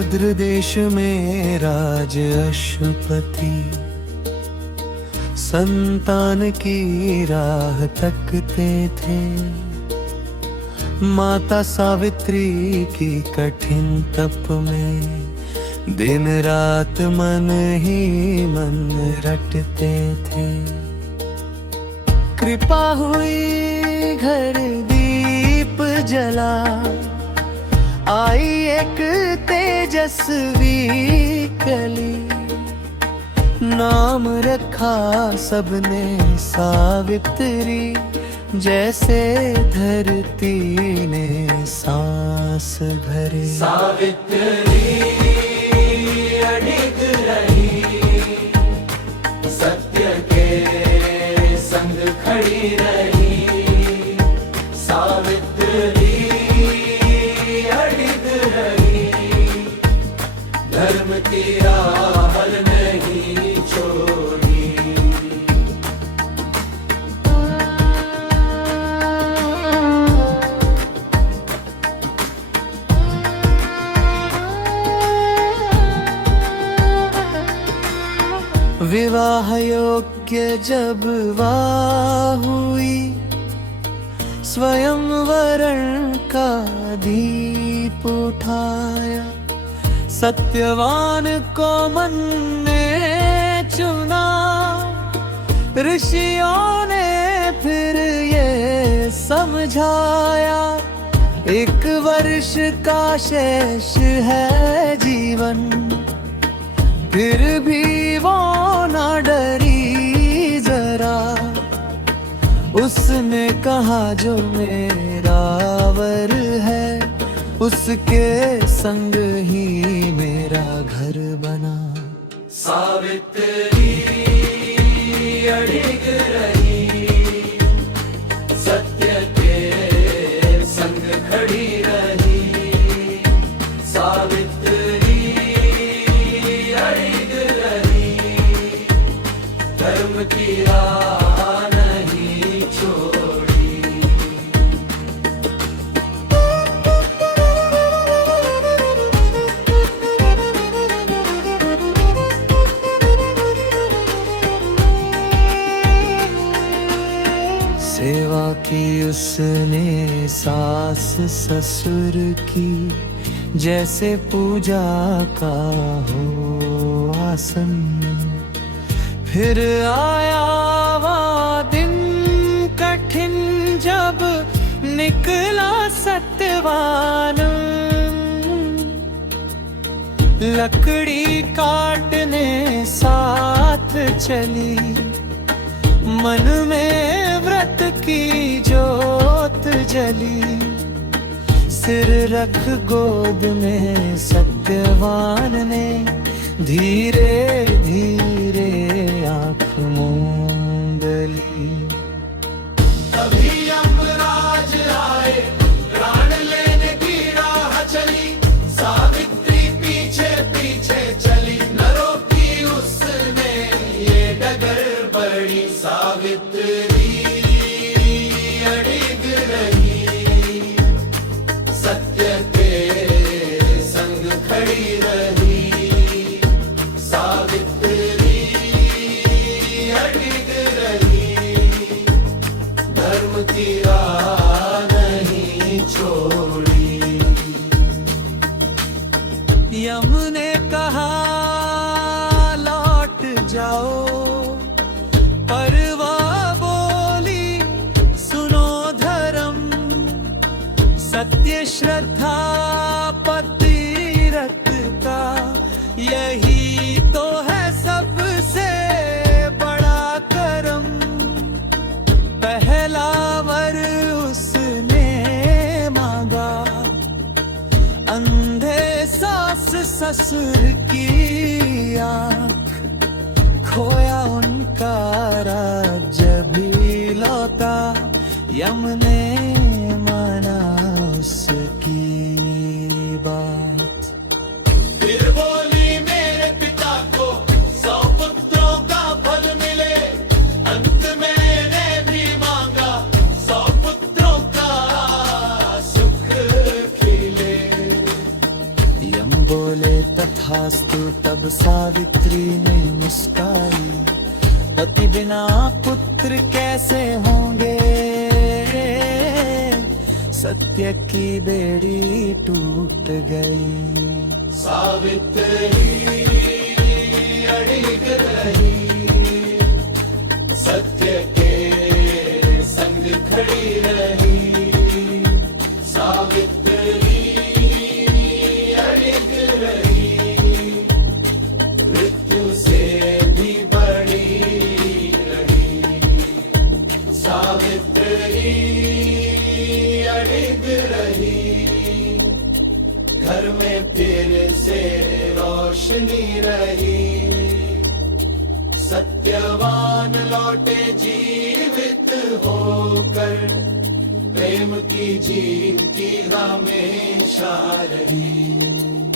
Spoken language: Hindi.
मद्र देश में राज अश्वपति संतान की राह तकते थे। माता सावित्री की कठिन तप में दिन रात मन ही मन रटते थे। कृपा हुई घर दीप जला, आई एक तेजस्वी कली। नाम रखा सबने सावित्री, जैसे धरती ने सांस भरी। सावित्री अडिग रही, सत्य के संग खड़ी रही। सावित्री अडिग रही, धर्म की राह नहीं छोड़ी। विवाह योग्य जब वाह हुई, स्वयं वरण का दीप उठाया। सत्यवान को मन ने चुना, ऋषियों ने फिर ये समझाया। 1 वर्ष का शेष है जीवन, फिर भी वो ना डरी जरा। उसने कहा जो मेरा वर है, उसके संग ही मेरा घर बना। सावित्री अडिग रही, सत्य के संग खड़ी रही। सावित्री अडिग रही, धर्म की राह नहीं छोड़ी। सेवा की उसने सास ससुर की, जैसे पूजा का हो आसन। फिर आया वह दिन कठिन, जब निकला सत्यवान। लकड़ी काटने साथ चली, मन में व्रत की जोत जली। सिर रख गोद में सत्यवान ने, धीरे धीरे आँख मूंद ली। तभी यमराज आए, प्राण लेने की राह चली। सावित्री पीछे पीछे चली, न रोकी उसने ये डगर बड़ी। सावित्री अडिग रही, सत्य के संग खड़ी रही। सावित्री अडिग रही, धर्म की राह नहीं छोड़ी। यम ने कहा लौट जाओ, पर वह बोली सुनो धर्म। सत्य श्रद्धा पतिव्रत का, यही तो है सबसे बड़ा कर्म। पहला वर उसने मांगा, अंधे सास ससुर की आँख। खोया उनका राज्य भी लौटा, यम ने माना उसकी बात। फिर बोली मेरे पिता को 100 पुत्रों का फल मिले। अंत में मैंने भी मांगा 100 पुत्रों का सुख खिले। यम बोले तथास्तु तब सावित्री ने मुस्काई, पति बिना पुत्र कैसे होंगे, सत्य की बेड़ी टूट गई। सावित्री अड़िग रही, सत्य के संग खड़ी रही। सावित्री अड़िग रही, मृत्यु से भी बड़ी रही। सावित्री अड़िग रही, घर में फिर से रोशनी रही। सत्यवान लौटे जीवित होकर, प्रेम की जीत की हमेशा रही।